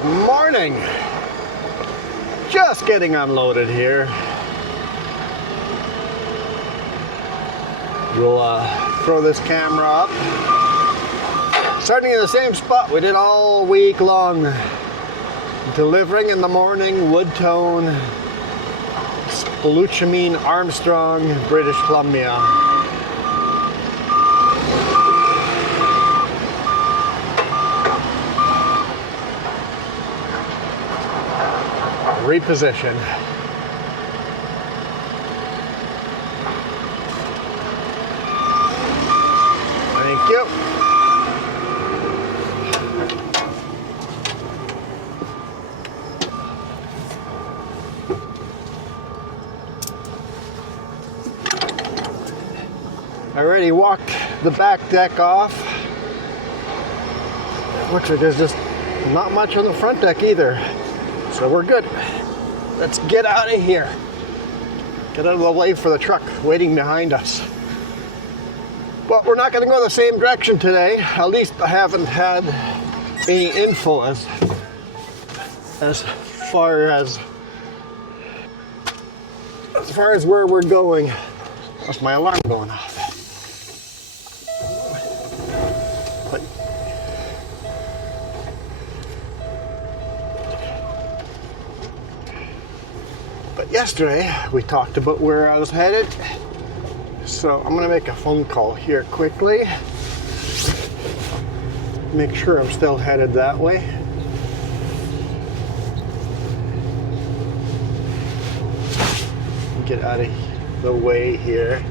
Good morning. Just getting unloaded here. We'll throw this camera up. Starting in the same spot we did all week long. Delivering in the morning, wood tone, Spoluchamine, Armstrong, British Columbia. Reposition. Thank you. I already walked the back deck off. It looks like there's just not much on the front deck either. So we're good. Let's get out of here. Get out of the way for the truck waiting behind us. But we're not going to go the same direction today. At least I haven't had any info as far as where we're going. That's my alarm going off. But yesterday we talked about where I was headed. So I'm gonna make a phone call here quickly. Make sure I'm still headed that way. Get out of the way here.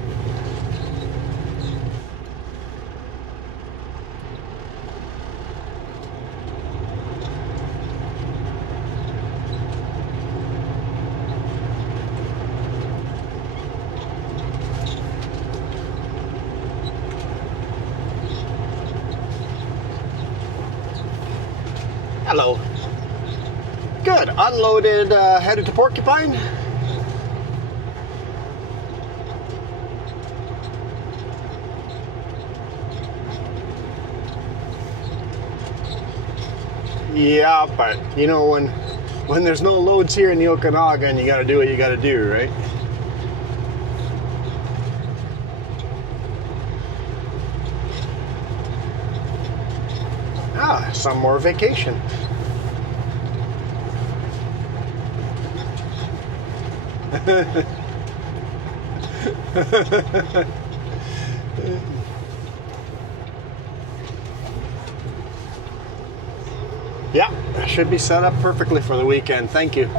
Hello. Good. Unloaded, headed to Porcupine. Yeah, but you know when there's no loads here in the Okanagan, you got to do what you got to do, right? Ah, some more vacation. Yeah, should be set up perfectly for the weekend. Thank you.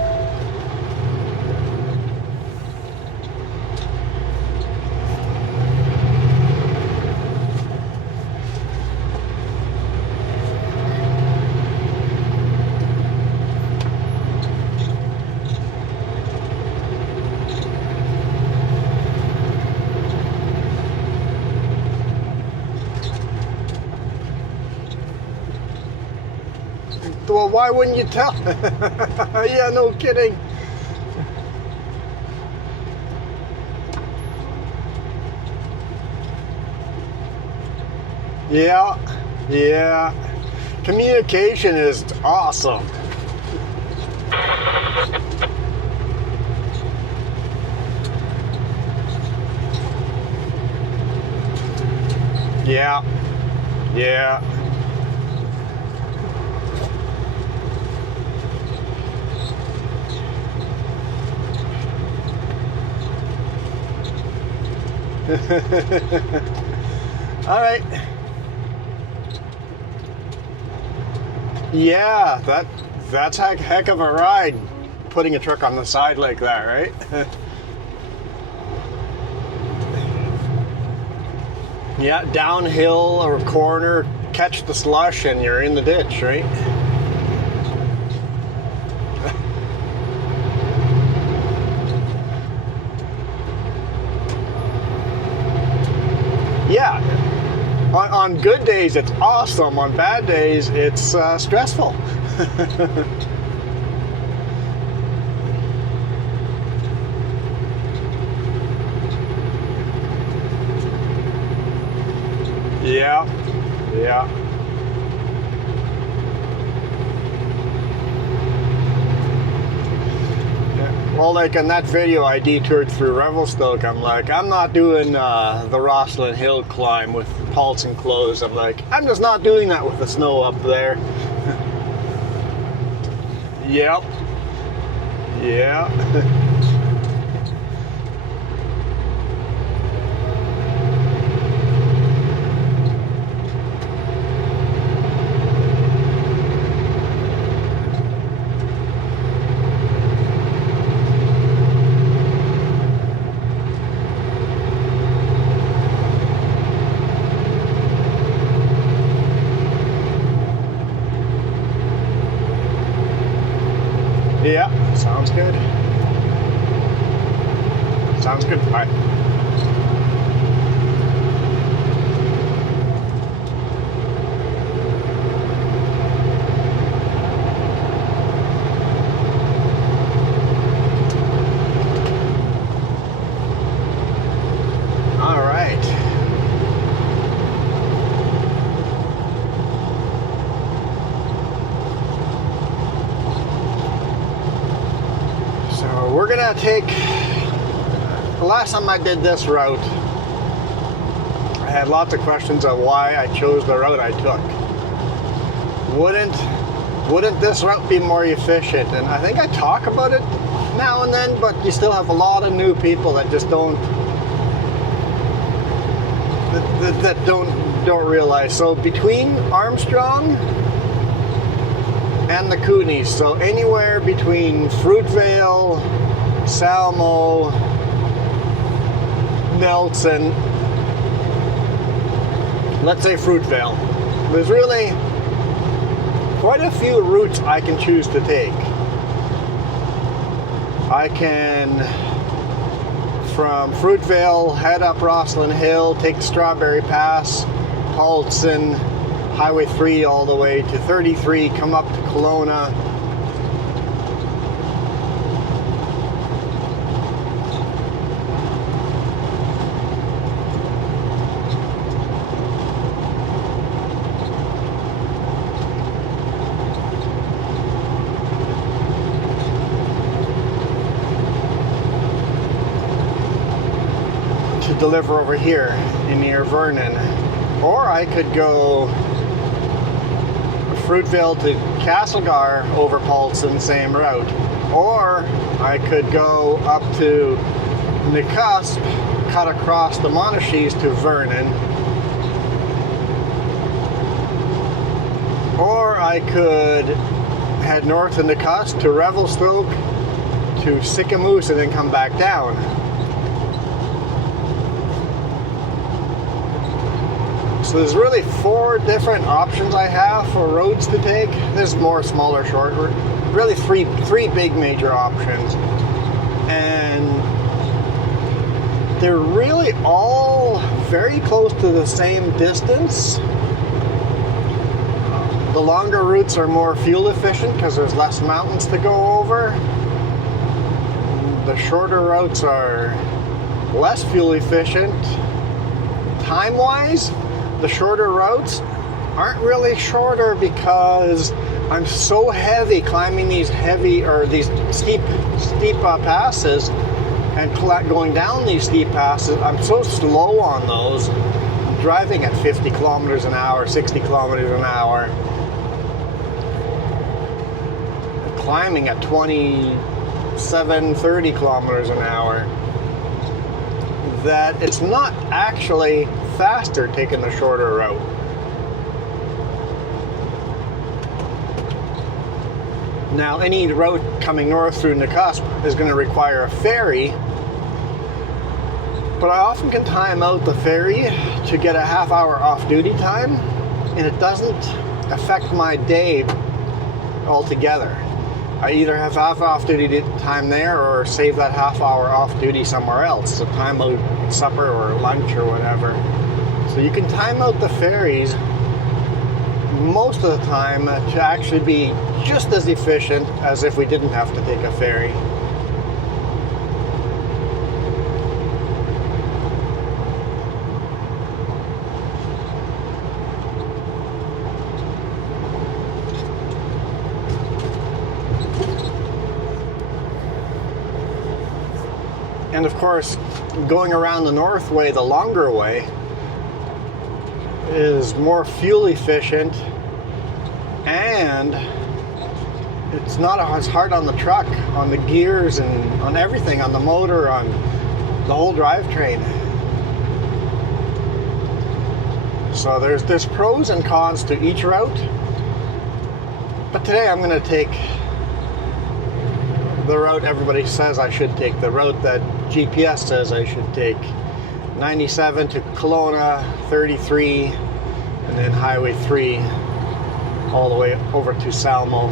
Well, why wouldn't you tell? Yeah, no kidding. Yeah. Communication is awesome. Yeah. All right. Yeah, that's a heck of a ride, putting a truck on the side like that, right? Yeah, downhill or corner, catch the slush and you're in the ditch, right? Yeah, on good days it's awesome. On bad days it's stressful. Yeah. Well, like in that video I detoured through Revelstoke, I'm like, I'm not doing the Rosslyn Hill climb with Paulson closed. I'm like, I'm just not doing that with the snow up there. Yep. Yeah. Yeah, sounds good. Sounds good. All right. All right. So we're gonna take, the last time I did this route, I had lots of questions on why I chose the route I took. Wouldn't this route be more efficient? And I think I talk about it now and then, but you still have a lot of new people that just don't realize. So between Armstrong and the Coonies, so anywhere between Fruitvale, Salmo, Nelson, let's say Fruitvale, there's really quite a few routes I can choose to take. I can, from Fruitvale, head up Rosslyn Hill, take the Strawberry Pass, Paulson, Highway 3 all the way to 33, come up to Kelowna. To deliver over here in near Vernon. Or I could go Fruitvale to Castlegar over Paulson, same route. Or I could go up to Nicusp, cut across the Monashees to Vernon. Or I could head north to Nicusp to Revelstoke to Sicamous and then come back down. So there's really 4 different options I have for roads to take. There's more smaller, short, really three big major options. And they're really all very close to the same distance. The longer routes are more fuel efficient because there's less mountains to go over. The shorter routes are less fuel efficient. Time-wise, the shorter routes aren't really shorter because I'm so heavy climbing these steep passes and going down these steep passes. I'm so slow on those. I'm driving at 50 kilometers an hour, 60 kilometers an hour. Climbing at 27, 30 kilometers an hour. That it's not actually faster taking the shorter route. Now, any route coming north through Nicusp is going to require a ferry, but I often can time out the ferry to get a half-hour off-duty time, and it doesn't affect my day altogether. I either have half off-duty time there or save that half-hour off-duty somewhere else, so time out supper or lunch or whatever. So you can time out the ferries most of the time to actually be just as efficient as if we didn't have to take a ferry. And of course, going around the north way, the longer way, is more fuel efficient, and it's not as hard on the truck, on the gears, and on everything, on the motor, on the whole drivetrain. So there's pros and cons to each route. But today I'm going to take the route everybody says I should take, the route that GPS says I should take. 97 to Kelowna, 33, and then Highway 3 all the way over to Salmo.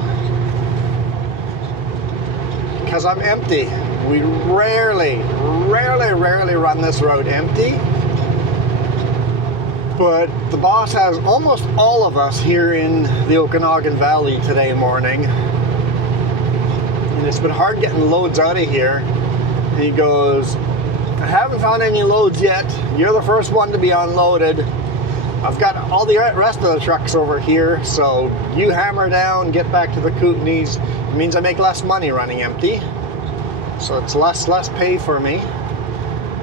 Because I'm empty. We rarely run this road empty. But the boss has almost all of us here in the Okanagan Valley today morning. And it's been hard getting loads out of here. And he goes, I haven't found any loads yet. You're the first one to be unloaded. I've got all the rest of the trucks over here, so you hammer down, get back to the Kootenays. It means I make less money running empty. So it's less pay for me.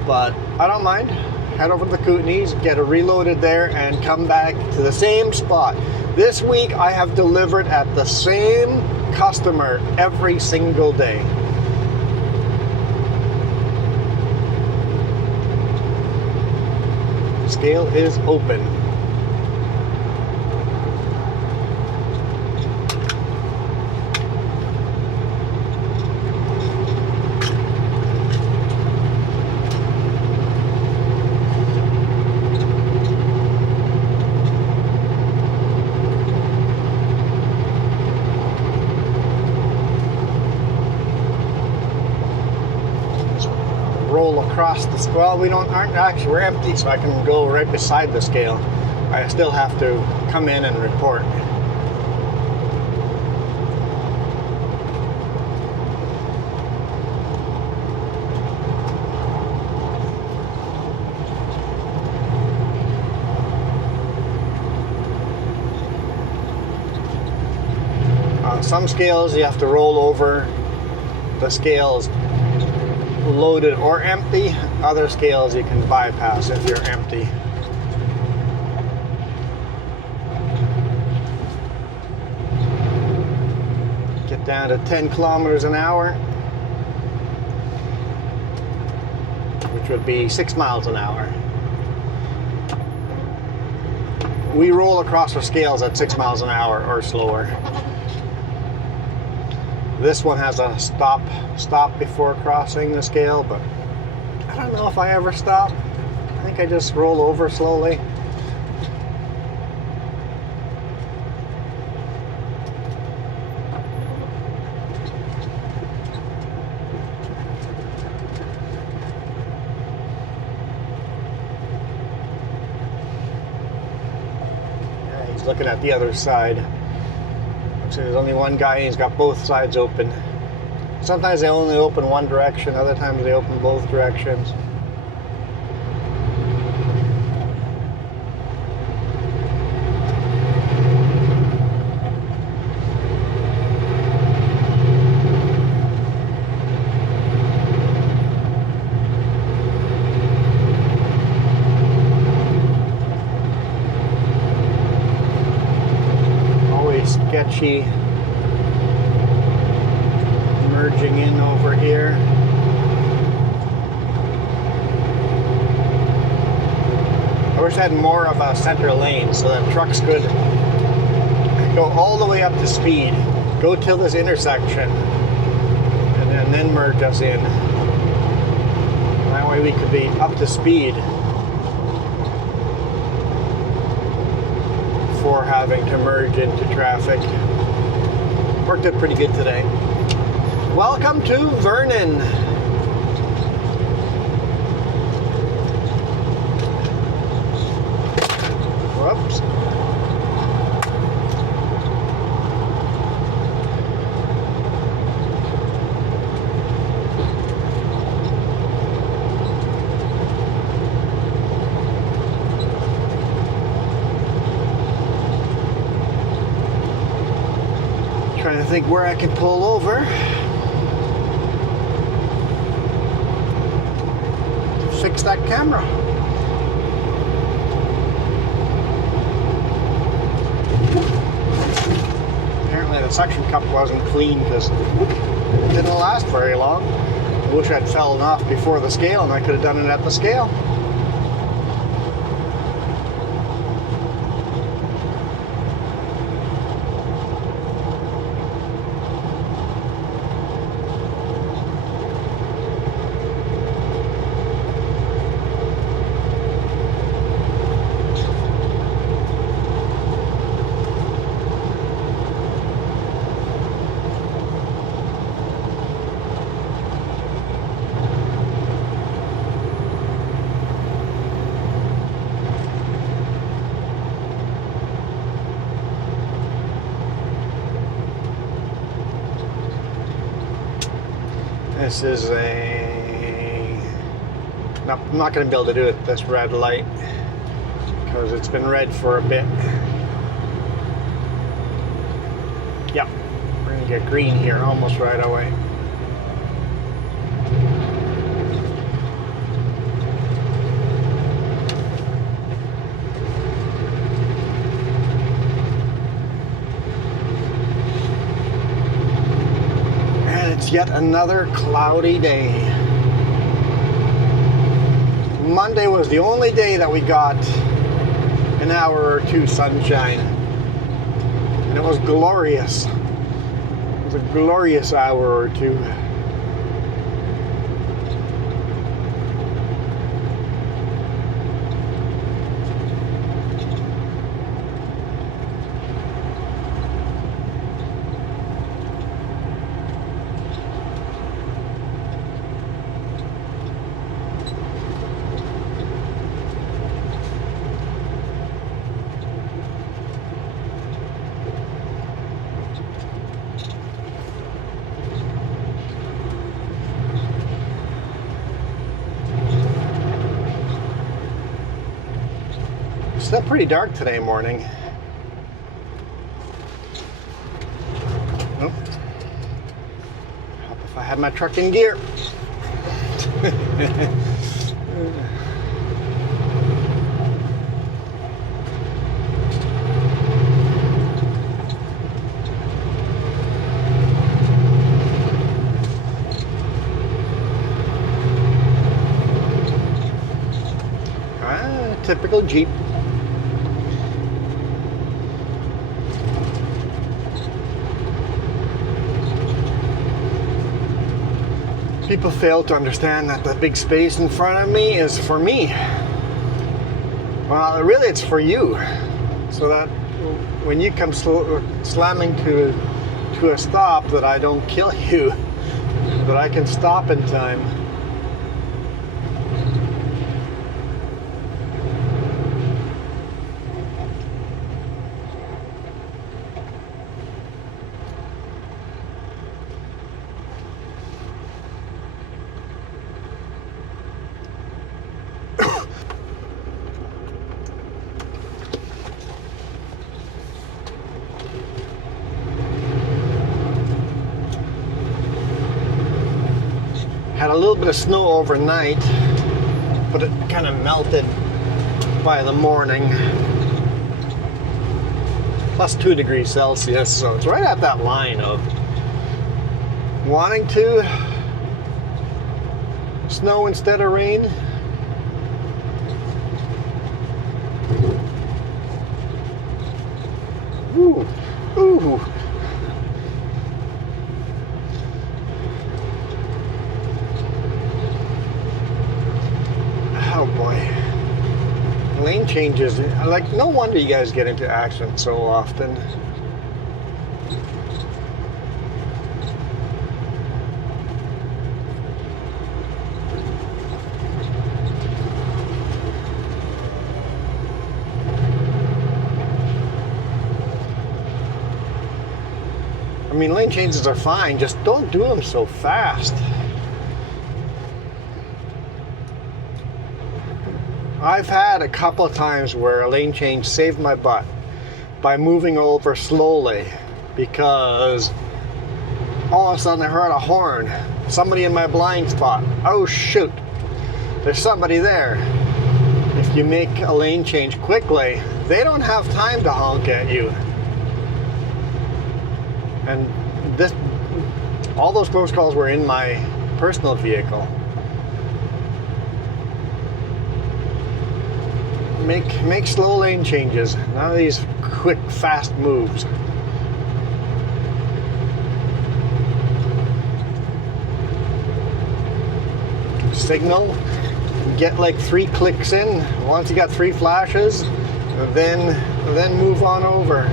But I don't mind. Head over to the Kootenays, get it reloaded there, and come back to the same spot. This week I have delivered at the same customer every single day. Scale is open. Roll across the scale. Well, we're empty, so I can go right beside the scale. I still have to come in and report. Some scales you have to roll over the scales loaded or empty. Other scales you can bypass if you're empty. Get down to 10 kilometers an hour, which would be 6 miles an hour. We roll across our scales at 6 miles an hour or slower. This one has a stop before crossing the scale, but I don't know if I ever stop. I think I just roll over slowly. Yeah, he's looking at the other side. So there's only one guy and he's got both sides open. Sometimes they only open one direction, other times they open both directions. Sketchy merging in over here. I wish I had more of a center lane so that trucks could go all the way up to speed, go till this intersection, and then merge us in. That way we could be up to speed before having to merge into traffic. Worked out pretty good today. Welcome to Vernon. Whoops. Trying to think where I can pull over. fix that camera. Apparently the suction cup wasn't clean because it didn't last very long. I wish I'd fallen off before the scale and I could have done it at the scale. This is no, I'm not going to be able to do it this red light because it's been red for a bit. Yep, we're going to get green here almost right away. Yet another cloudy day. Monday was the only day that we got an hour or two sunshine, and it was glorious. It was a glorious hour or two. Still pretty dark today morning. Oh. Hope if I had my truck in gear. Typical Jeep. People fail to understand that the big space in front of me is for me. Well, really it's for you. So that when you come slamming to a stop, that I don't kill you. That I can stop in time. Had a little bit of snow overnight, but it kind of melted by the morning. Plus 2 degrees Celsius, so it's right at that line of wanting to snow instead of rain. Ooh, ooh. Oh boy. Lane changes. Like, no wonder you guys get into accidents so often. I mean, lane changes are fine, just don't do them so fast. I've had a couple of times where a lane change saved my butt by moving over slowly, because all of a sudden I heard a horn. Somebody in my blind spot. Oh shoot. there's somebody there. If you make a lane change quickly, they don't have time to honk at you. And all those close calls were in my personal vehicle. Make slow lane changes, none of these quick, fast moves. Signal, get like 3 clicks in. Once you got 3 flashes, then move on over.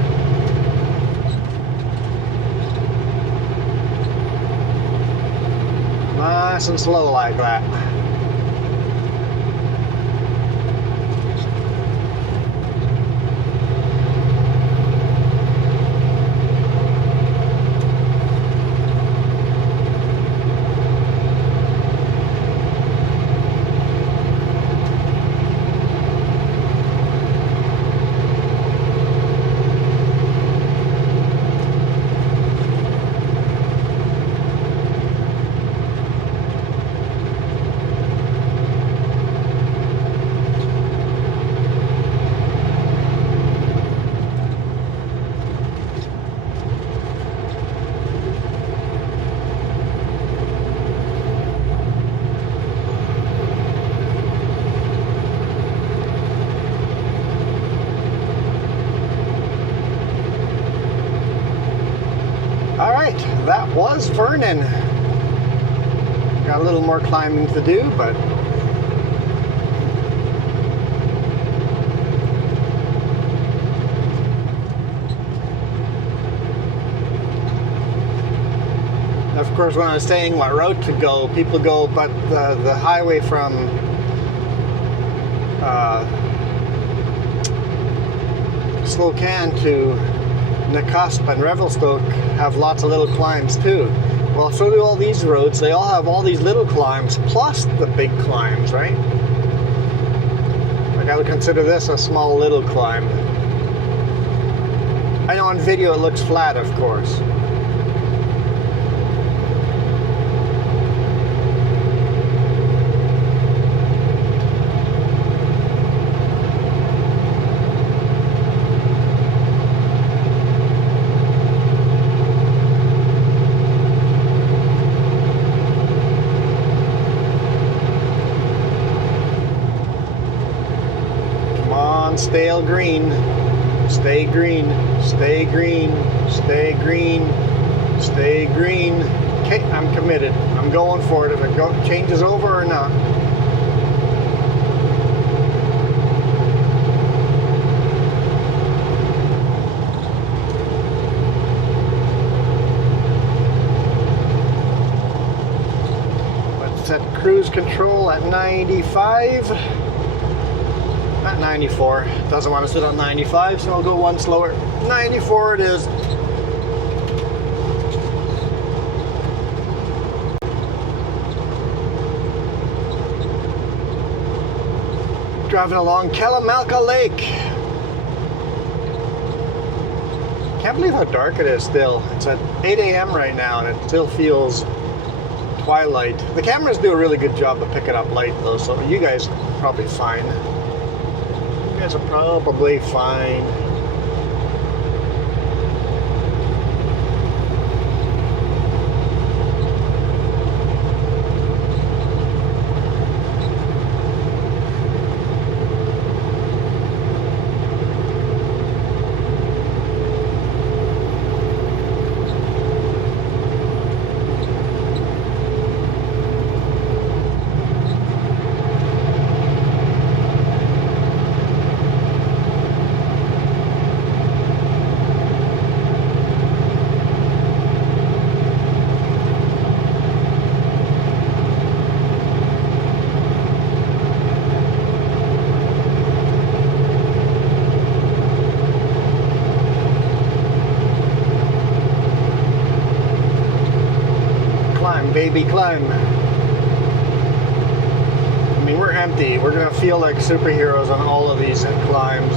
Nice and slow like that. That was Vernon. Got a little more climbing to do, but of course when I was saying what route to go, people go, but the highway from Slocan to Nakusp and Revelstoke have lots of little climbs too. Well, so do all these roads. They all have all these little climbs plus the big climbs, right? Like I would consider this a small little climb. I know on video it looks flat, of course. Stay green, stay green, stay green, stay green, stay green. Okay, I'm committed. I'm going for it if it changes over or not. Let's set cruise control at 95. Not 94. Doesn't want to sit on 95, so I'll go one slower. 94 it is. Driving along Kelowna Lake. Can't believe how dark it is still. It's at 8 a.m. right now and it still feels twilight. The cameras do a really good job of picking up light though, so you guys are probably fine. You guys are probably fine. Baby, climb. I mean, we're empty. We're gonna feel like superheroes on all of these climbs.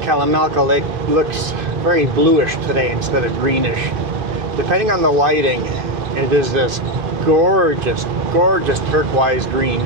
Kalamalka Lake looks very bluish today instead of greenish. Depending on the lighting, it is this gorgeous, gorgeous turquoise green.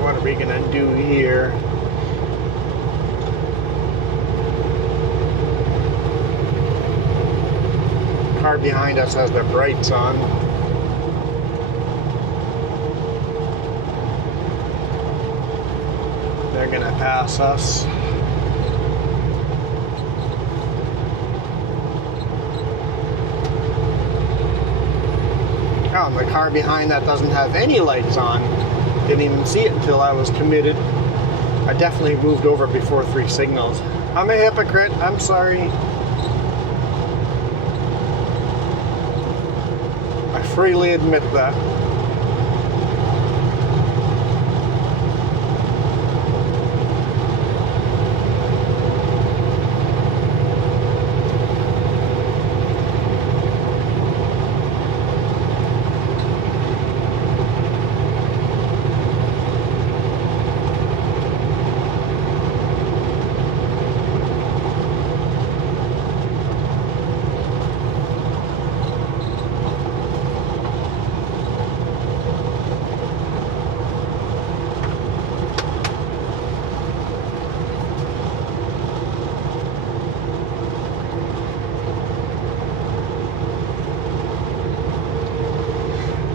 What are we gonna do here? Car behind us has their brights on. They're gonna pass us. Oh, and the car behind that doesn't have any lights on. Didn't even see it until I was committed. I definitely moved over before 3 signals. I'm a hypocrite, I'm sorry. I freely admit that.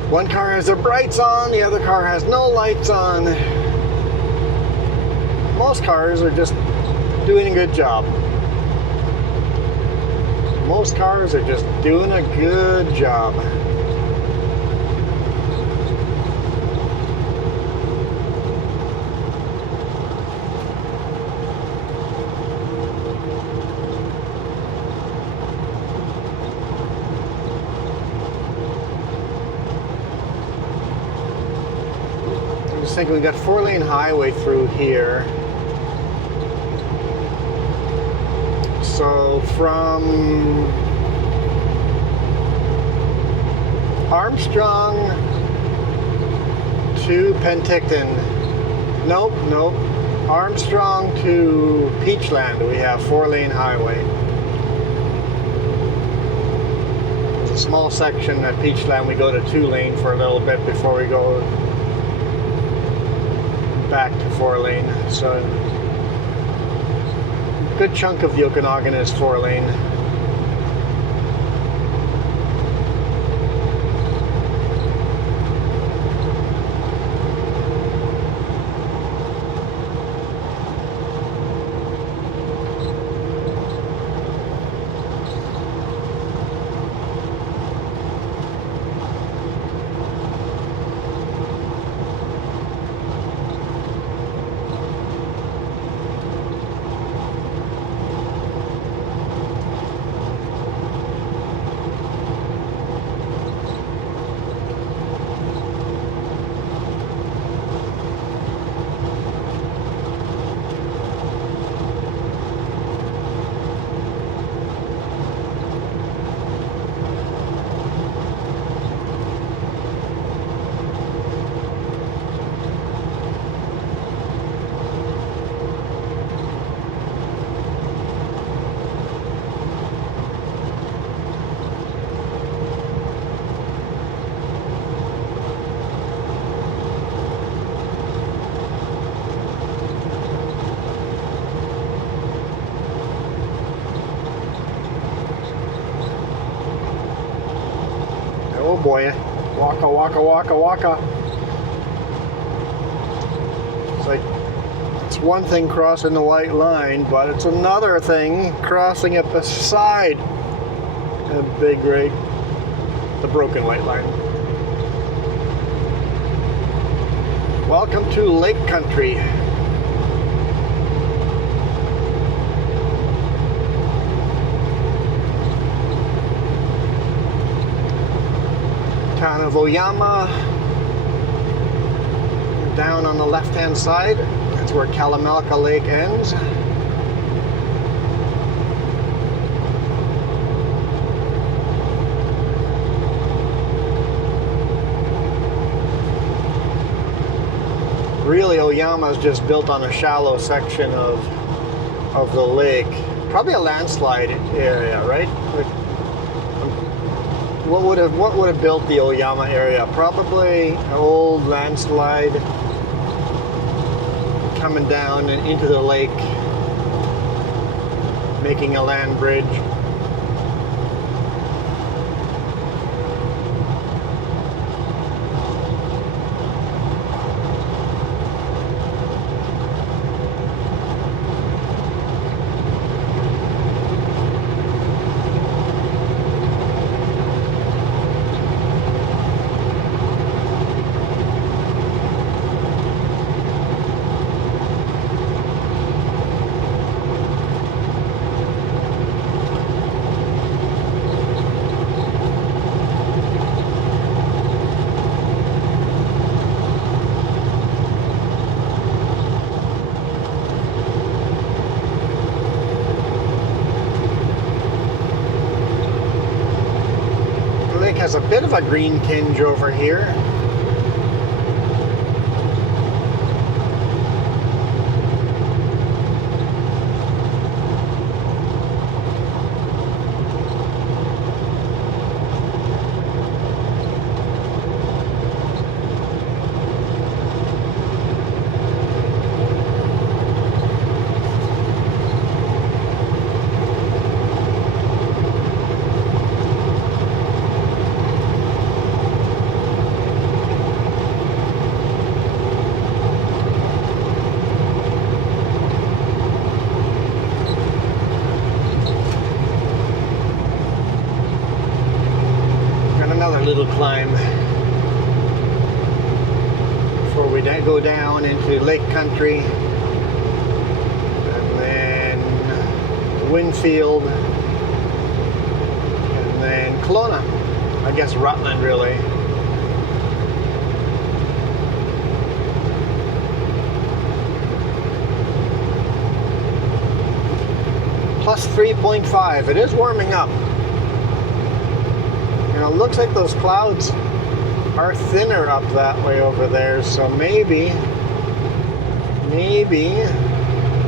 One car has their brights on, the other car has no lights on. Most cars are just doing a good job. Most cars are just doing a good job. I think we got 4-lane highway through here. So from Armstrong to Penticton. Nope. Armstrong to Peachland, we have 4-lane highway. There's a small section at Peachland we go to 2-lane for a little bit before we go back to 4-lane. So a good chunk of the Okanagan is 4-lane. Oh boy. Waka, waka, waka, waka. It's like, it's one thing crossing the white line, but it's another thing crossing it beside a big rig, the broken white line. Welcome to Lake Country. Town of Oyama. Down on the left-hand side, that's where Kalamalka Lake ends. Really, Oyama is just built on a shallow section of the lake. Probably a landslide area, right? Like, what would have built the Oyama area? Probably an old landslide coming down and into the lake, making a land bridge. Has a bit of a green tinge over here. Little climb before we go down into Lake Country, and then Winfield, and then Kelowna. I guess Rutland, really. Plus 3.5. It is warming up. It looks like those clouds are thinner up that way over there, so maybe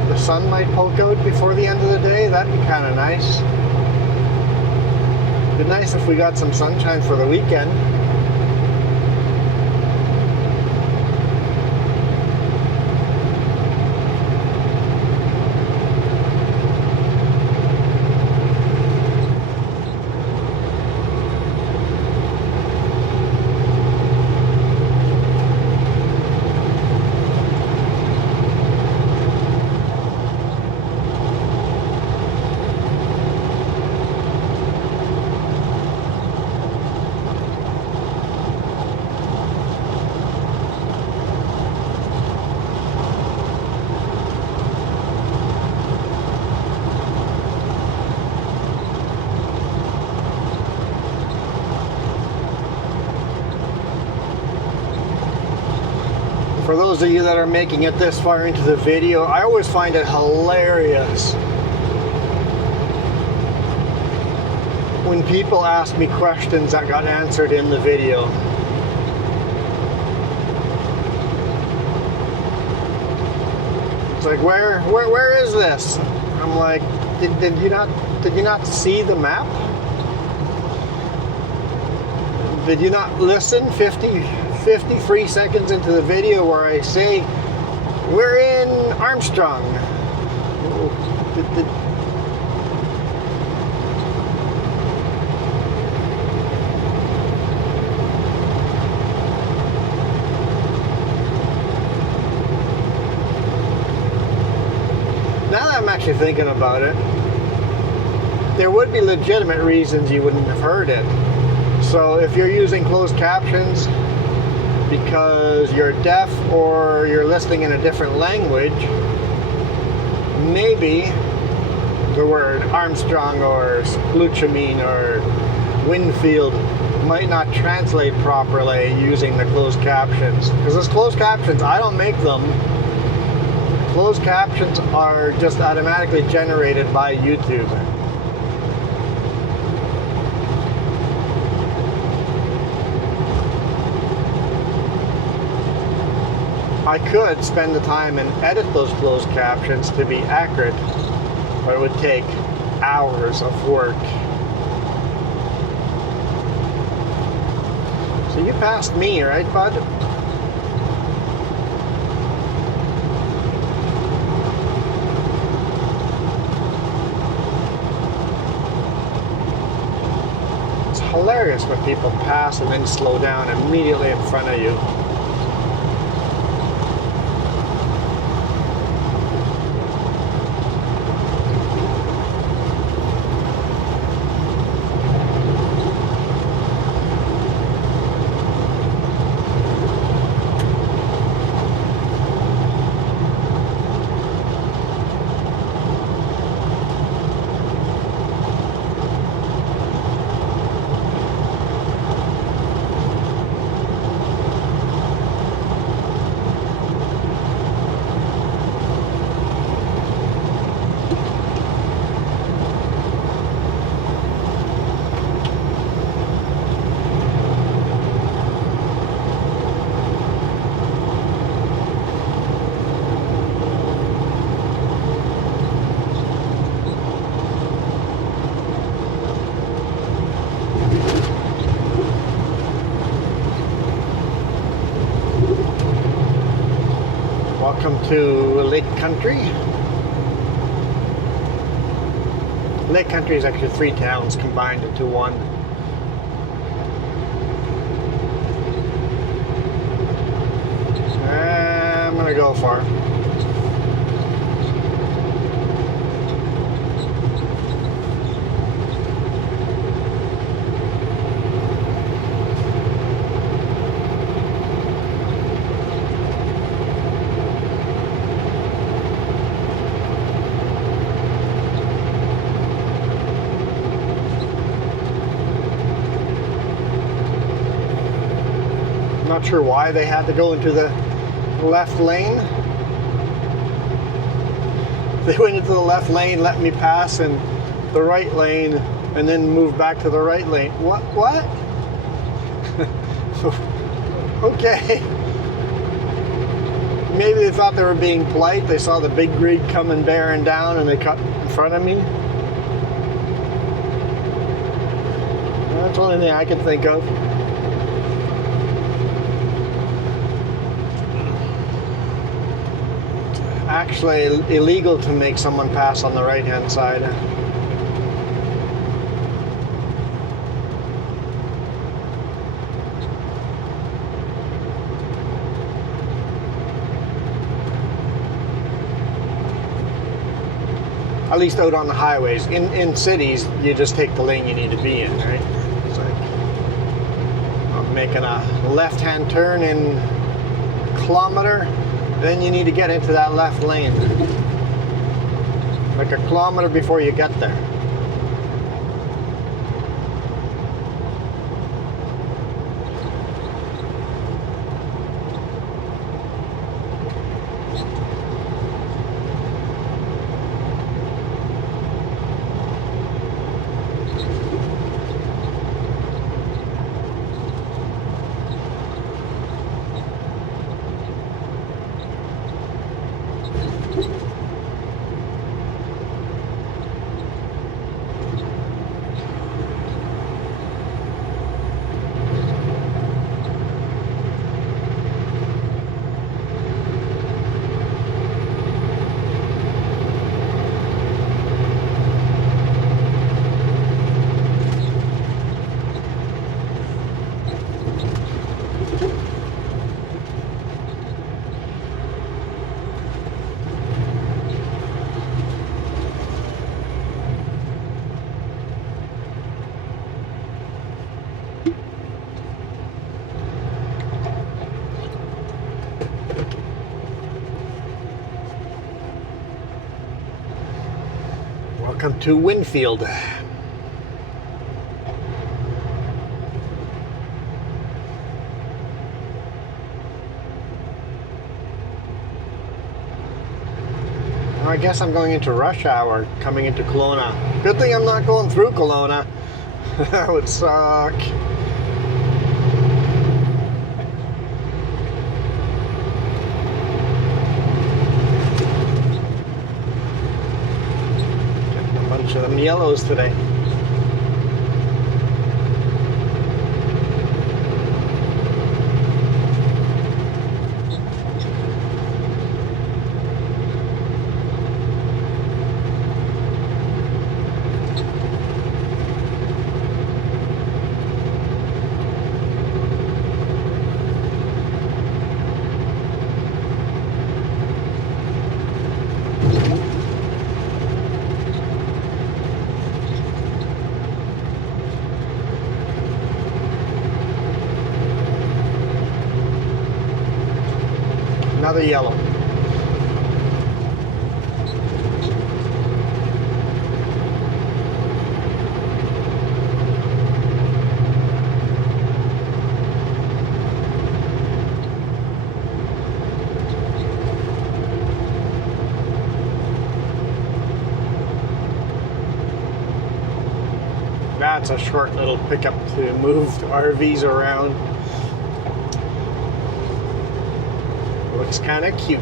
the sun might poke out before the end of the day. That'd be kind of nice. It'd be nice if we got some sunshine for the weekend. For those of you that are making it this far into the video, I always find it hilarious when people ask me questions that got answered in the video. It's like, where is this? I'm like, did you not see the map? Did you not listen 53 seconds into the video where I say we're in Armstrong? thinking about it, there would be legitimate reasons you wouldn't have heard it. So if you're using closed captions because you're deaf or you're listening in a different language, maybe the word Armstrong or glutamine or Winfield might not translate properly using the closed captions. Because those closed captions, I don't make them. Closed captions are just automatically generated by YouTube. I could spend the time and edit those closed captions to be accurate, but it would take hours of work. So you passed me, right, bud? It's hilarious when people pass and then slow down immediately in front of you. Welcome to Lake Country. Lake Country is actually 3 towns combined into one. I'm gonna go far. Not sure why they had to go into the left lane. They went into the left lane, let me pass in the right lane, and then moved back to the right lane. What? Okay. Maybe they thought they were being polite. They saw the big rig coming bearing down and they cut in front of me. That's the only thing I can think of. Actually illegal to make someone pass on the right hand side. At least out on the highways. In cities, you just take the lane you need to be in, right? It's like I'm making a left hand turn in a kilometer. Then you need to get into that left lane. Like a kilometer before you get there. to Winfield. I guess I'm going into rush hour coming into Kelowna. Good thing I'm not going through Kelowna. That would suck. Getting a bunch of them yellows today. Another yellow. That's a short little pickup to move RVs around. Looks kind of cute.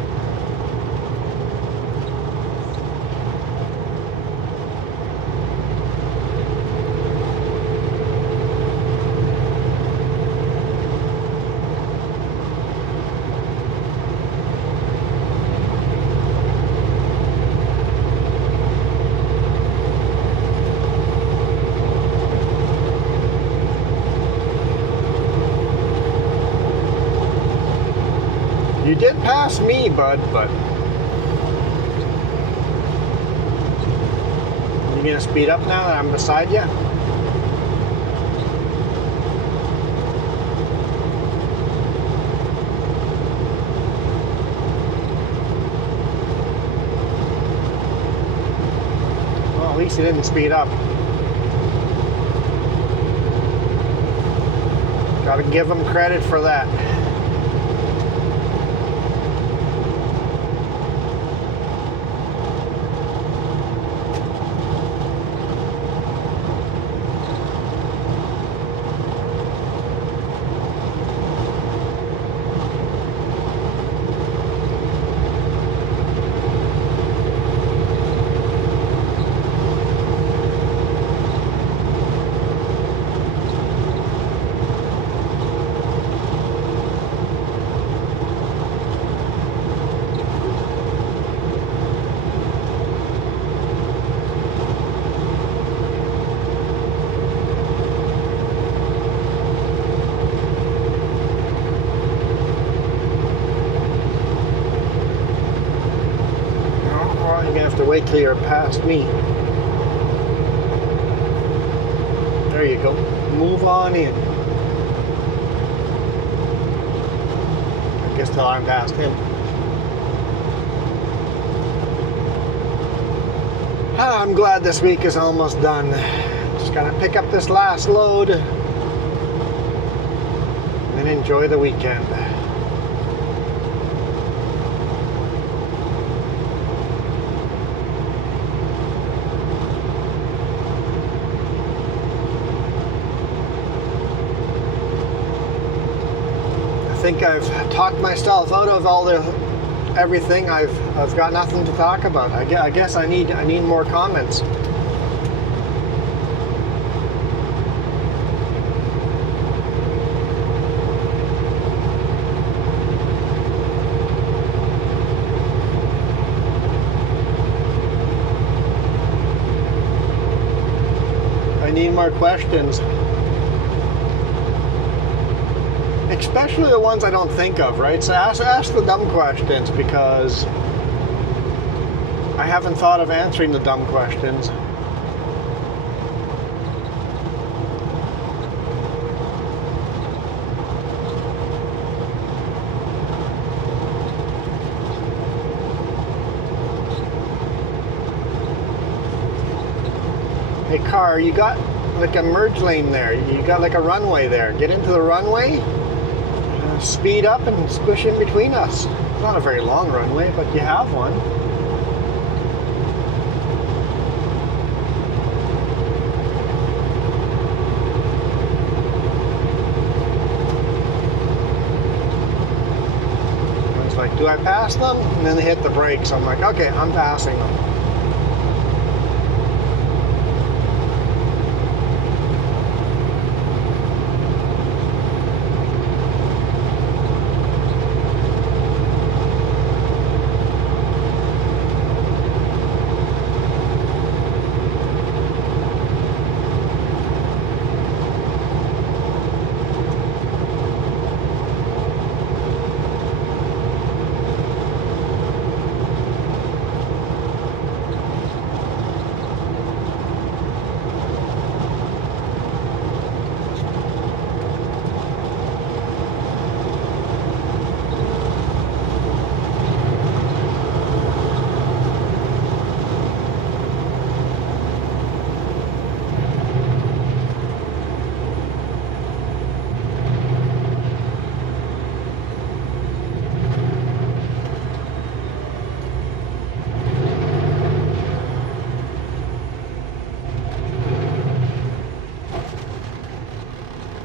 You did pass me, bud, but you gonna speed up now that I'm beside you? Well, at least you didn't speed up. Gotta give them credit for that. Wait till you're past me. There you go. Move on in. I guess till I'm past him. I'm glad this week is almost done. Just gotta pick up this last load and enjoy the weekend. I think I've talked myself out of everything. I've got nothing to talk about. I guess I need more comments. I need more questions. Especially the ones I don't think of, right? So ask the dumb questions, because I haven't thought of answering the dumb questions. car, you got like a merge lane there. You got like a runway there. Get into the runway, speed up and squish in between us. It's not a very long runway, but you have one. I was like, do I pass them? And then they hit the brakes. I'm like, okay, I'm passing them.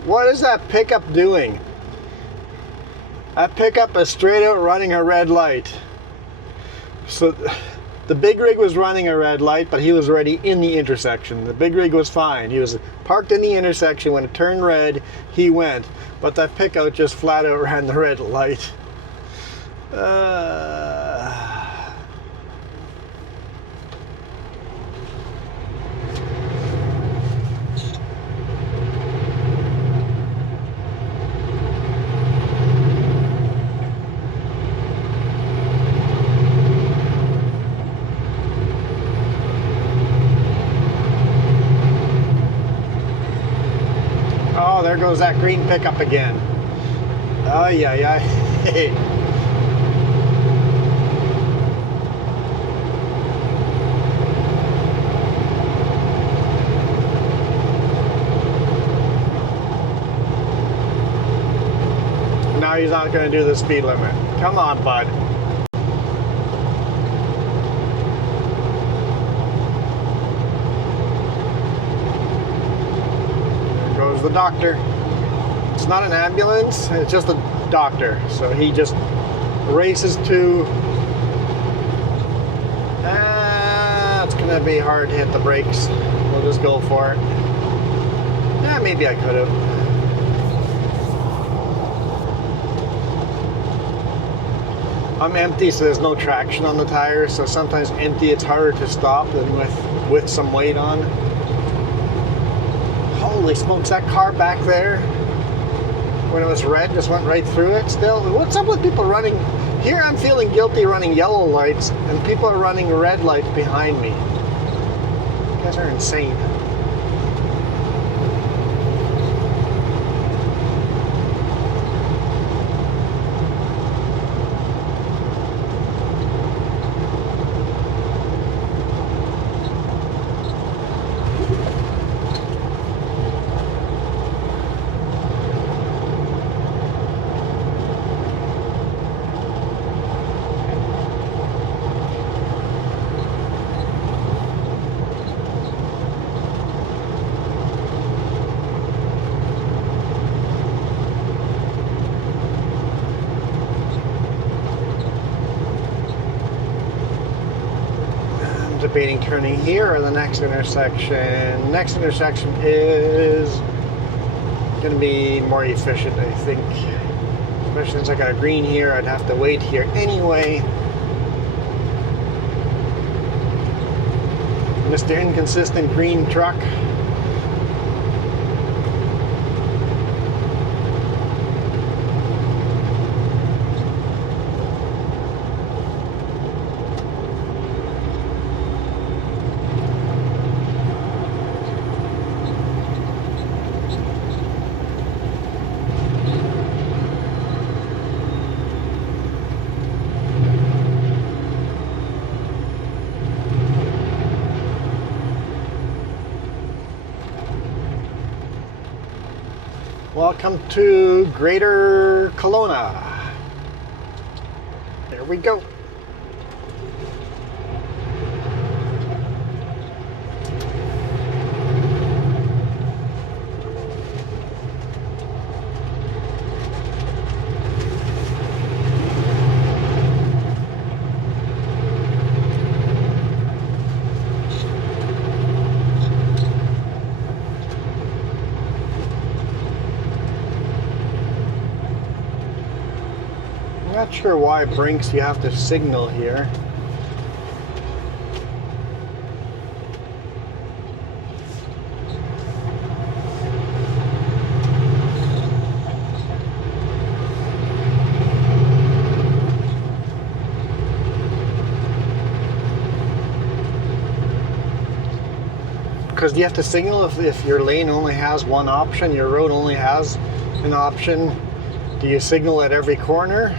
What is that pickup doing? That pickup is straight out running a red light. So the big rig was running a red light, but he was already in the intersection. The big rig was fine. He was parked in the intersection. When it turned red, he went. But that pickup just flat out ran the red light. Oh, there goes that green pickup again. Oh, yeah. Now he's not going to do the speed limit. Come on, bud. There goes the doctor. It's not an ambulance, it's just a doctor. So he just races to... it's going to be hard to hit the brakes. We'll just go for it. Yeah, maybe I could have. I'm empty, so there's no traction on the tires, so sometimes empty it's harder to stop than with some weight on. Holy smokes, that car back there, when it was red, just went right through it still. What's up with people running? Here I'm feeling guilty running yellow lights, and people are running red lights behind me. You guys are insane. Debating turning here or the next intersection. Next intersection is going to be more efficient, I think. Especially since I got a green here, I'd have to wait here anyway. Mr. Inconsistent green truck. Welcome to Greater Kelowna. There we go. Not sure why Brinks you have to signal here. Because you have to signal if your lane only has one option, your road only has an option. Do you signal at every corner?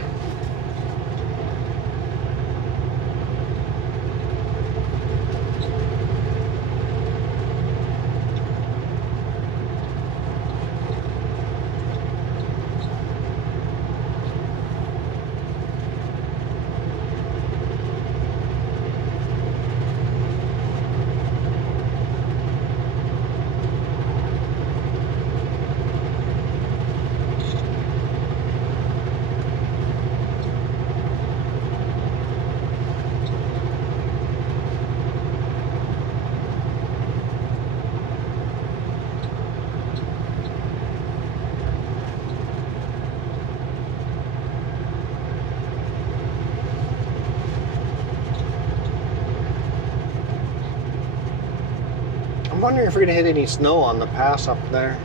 I'm wondering if we're going to hit any snow on the pass up there.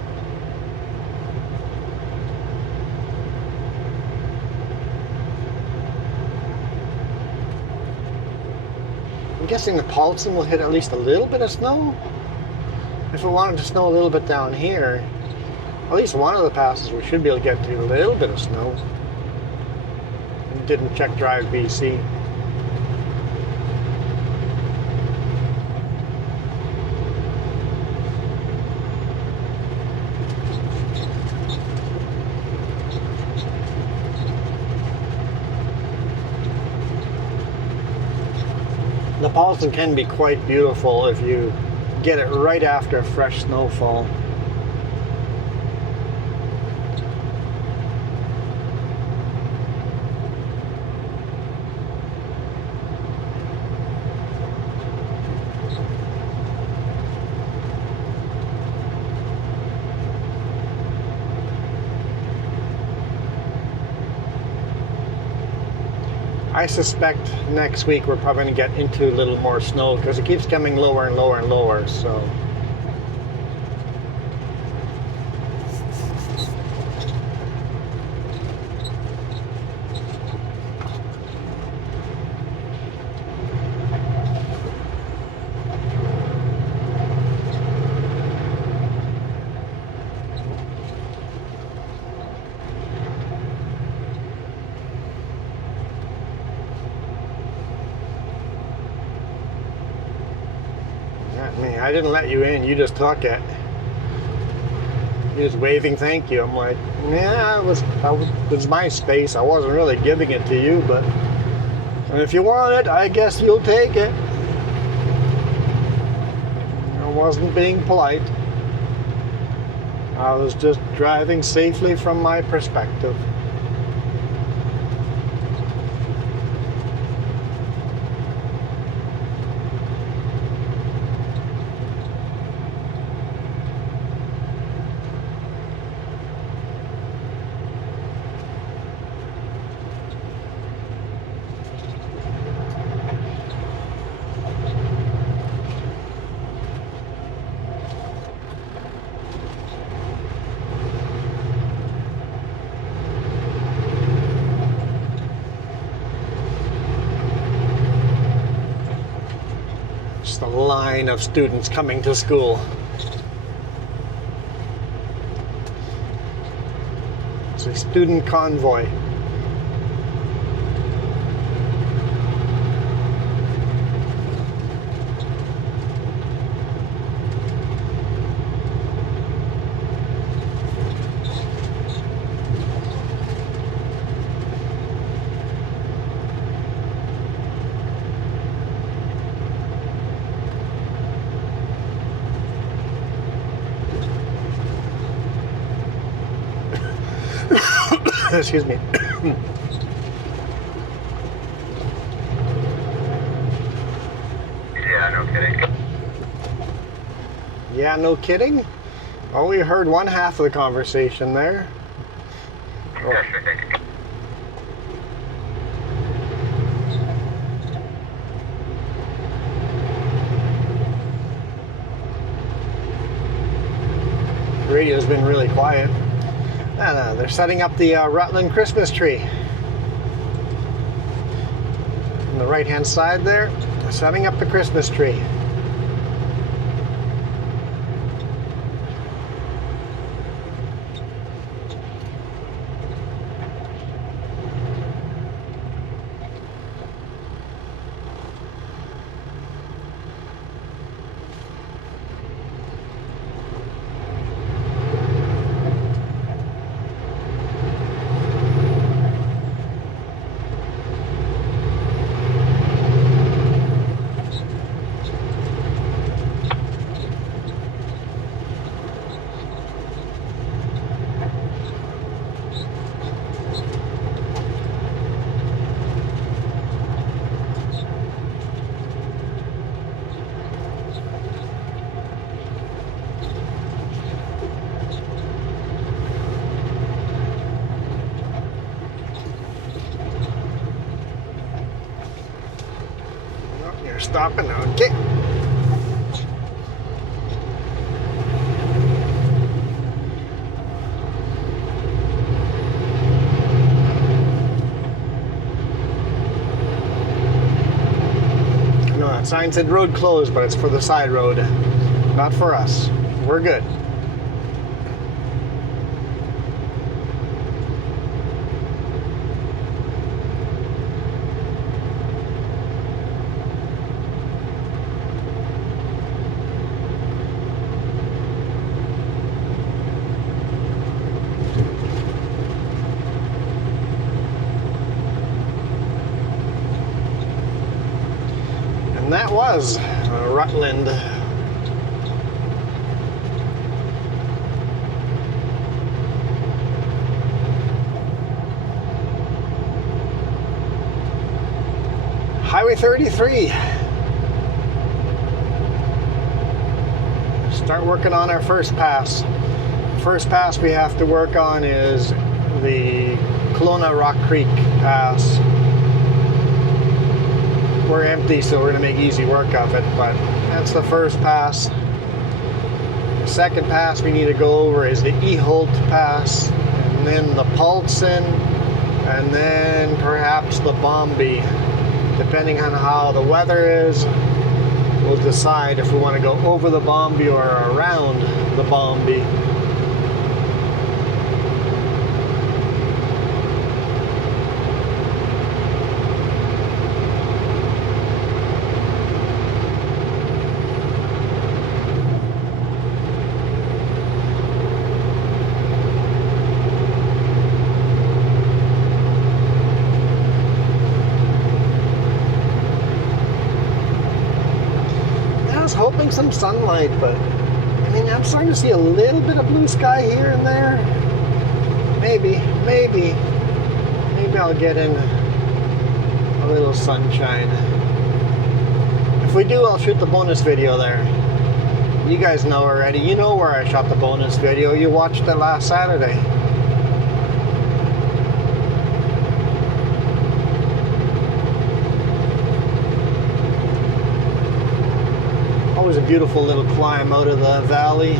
I'm guessing the Paulson will hit at least a little bit of snow. If we wanted to snow a little bit down here, at least one of the passes we should be able to get to a little bit of snow. Didn't check Drive BC. The Paulson can be quite beautiful if you get it right after a fresh snowfall. I suspect next week we're probably going to get into a little more snow because it keeps coming lower and lower and lower, so. I didn't let you in, you just took it. You're just waving thank you. I'm like, yeah, it was my space. I wasn't really giving it to you, but if you want it, I guess you'll take it. I wasn't being polite. I was just driving safely from my perspective. The line of students coming to school. It's a student convoy. Excuse me. Yeah, no kidding. Yeah, no kidding? Well, we heard one half of the conversation there. Oh. The radio's been really quiet. They're setting up the Rutland Christmas tree. On the right-hand side there, they're setting up the Christmas tree. You're stopping, okay. No, that sign said road closed, but it's for the side road, not for us. We're good. And that was Rutland. Highway 33. Start working on our first pass. First pass we have to work on is the Kelowna Rock Creek Pass. We're empty, so we're going to make easy work of it, but that's the first pass. The second pass we need to go over is the Eholt Pass, and then the Paulson, and then perhaps the Bombi. Depending on how the weather is, we'll decide if we want to go over the Bombi or around the Bombi. Hoping some sunlight, but I mean, I'm starting to see a little bit of blue sky here and there. Maybe I'll get in a little sunshine. If we do, I'll shoot the bonus video there. You guys know already. You know where I shot the bonus video. You watched it last Saturday. Always a beautiful little climb out of the valley.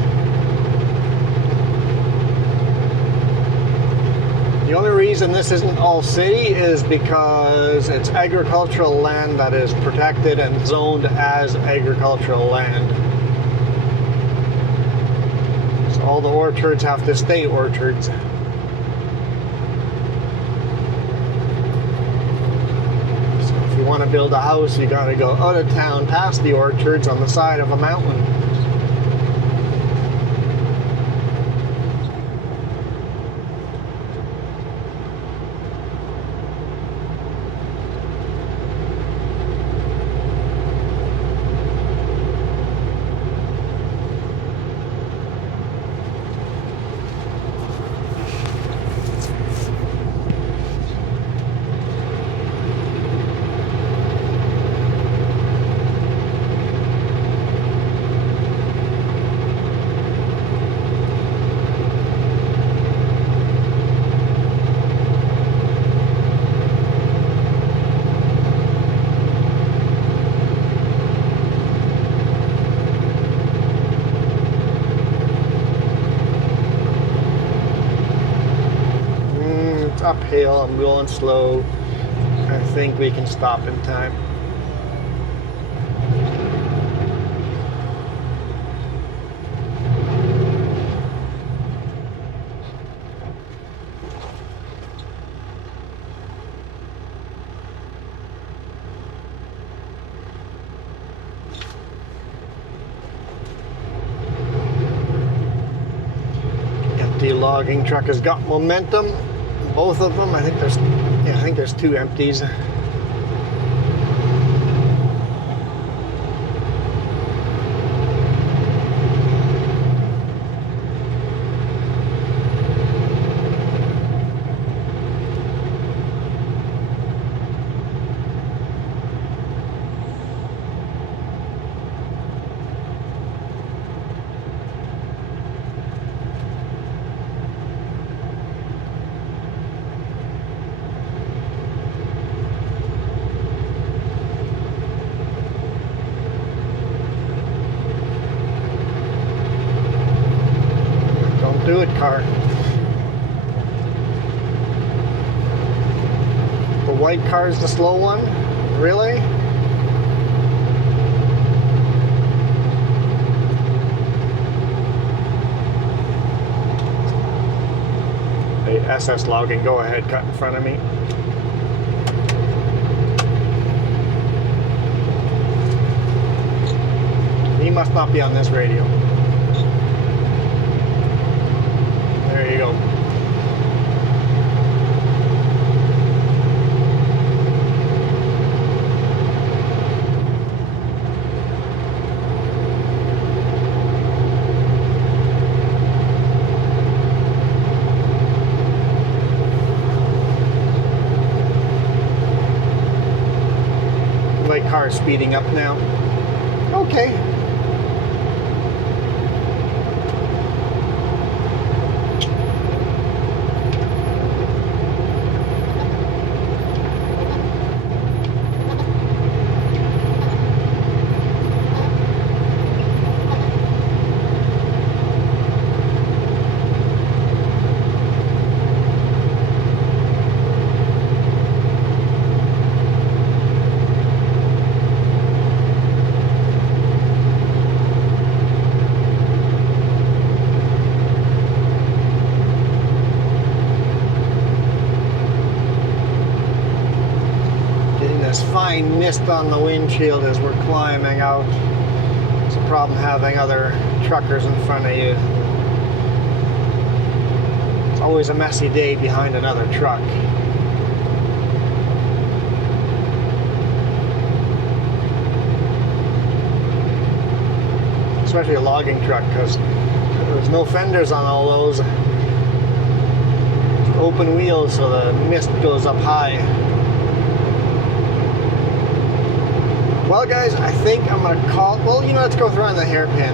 The only reason this isn't all city is because it's agricultural land that is protected and zoned as agricultural land. So all the orchards have to stay orchards. If you want to build a house, you got to go out of town past the orchards on the side of a mountain. uphill. I'm going slow. I think we can stop in time. Empty logging truck has got momentum. Both of them. I think there's two empties. Do it, car. The white car is the slow one? Really? Hey, SS logging, go ahead, cut in front of me. He must not be on this radio. There you go. My car's speeding up now. Okay. Fine mist on the windshield as we're climbing out. It's a problem having other truckers in front of you. It's always a messy day behind another truck. Especially a logging truck, because there's no fenders on all those. It's open wheels, so the mist goes up high. Well, guys, I think I'm going to call... Well, you know, let's go through on the hairpin. Yeah,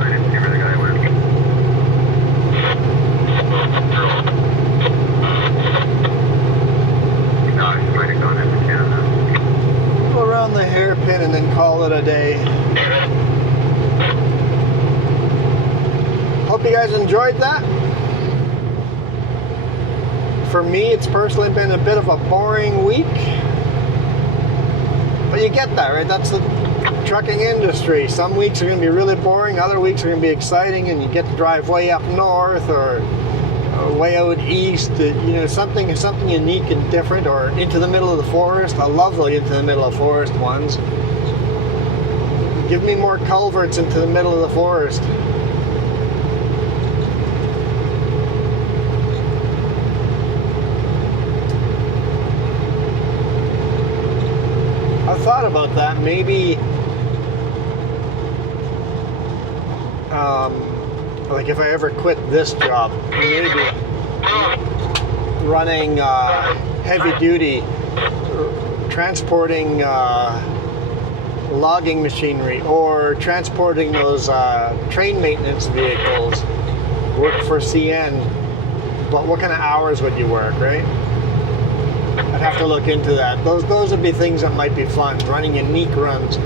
I didn't see where the guy went. No, he's might have gone into Canada. Go around the hairpin and then call it a day. Hope you guys enjoyed that. For me, it's personally been a bit of a boring week. But you get that, right? That's the trucking industry. Some weeks are going to be really boring, other weeks are going to be exciting, and you get to drive way up north or way out east, you know, something unique and different, or into the middle of the forest. I love the into the middle of forest ones. Give me more culverts into the middle of the forest. I thought about that. Maybe, like if I ever quit this job, maybe running heavy duty, transporting logging machinery, or transporting those train maintenance vehicles, work for CN. But what kind of hours would you work, right? I'd have to look into that. Those would be things that might be fun. Running unique runs,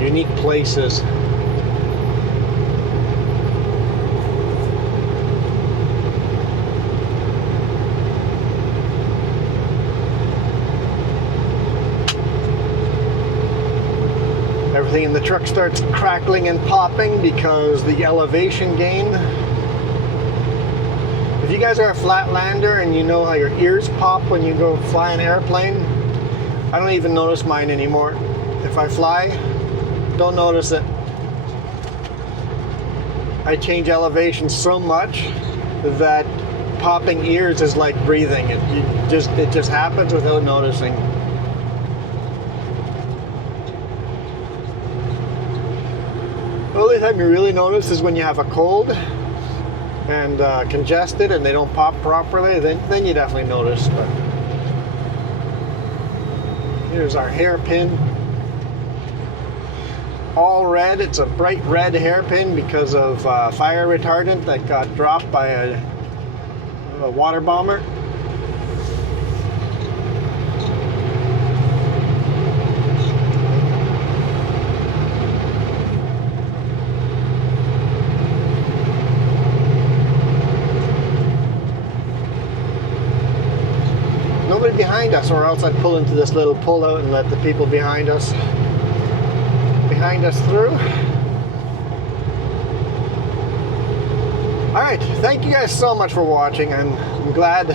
unique places. everything, and the truck starts crackling and popping because the elevation gain. If you guys are a flatlander and you know how your ears pop when you go fly an airplane, I don't even notice mine anymore. If I fly, don't notice it. I change elevation so much that popping ears is like breathing. It just happens without noticing. The only time you really notice is when you have a cold and congested and they don't pop properly. Then you definitely notice. But here's our hairpin. All red. It's a bright red hairpin because of fire retardant that got dropped by a water bomber. Nobody behind us, or else I'd pull into this little pull out and let the people behind us through. All right, thank you guys so much for watching. I'm glad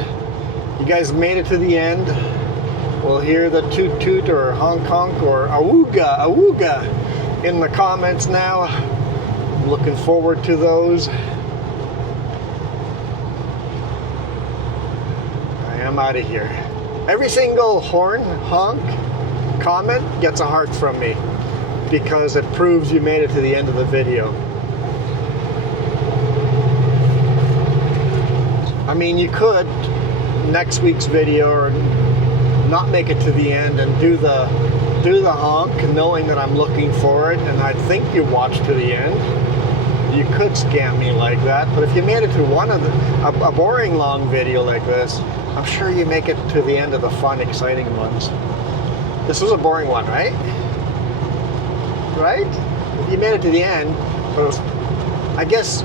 you guys made it to the end. We'll hear the toot toot or honk honk or awooga awooga in the comments now. I'm looking forward to those. I am out of here. Every single horn, honk, comment gets a heart from me, because it proves you made it to the end of the video. I mean, you could, next week's video, or not make it to the end and do the honk, knowing that I'm looking for it, and I think you watched to the end. You could scam me like that, but if you made it to a boring long video like this, I'm sure you make it to the end of the fun, exciting ones. This was a boring one, right? Right? You made it to the end, but I guess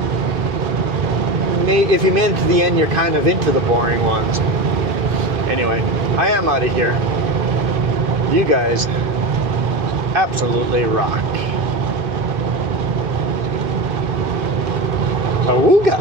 if you made it to the end, you're kind of into the boring ones. Anyway, I am out of here. You guys absolutely rock. Awooga!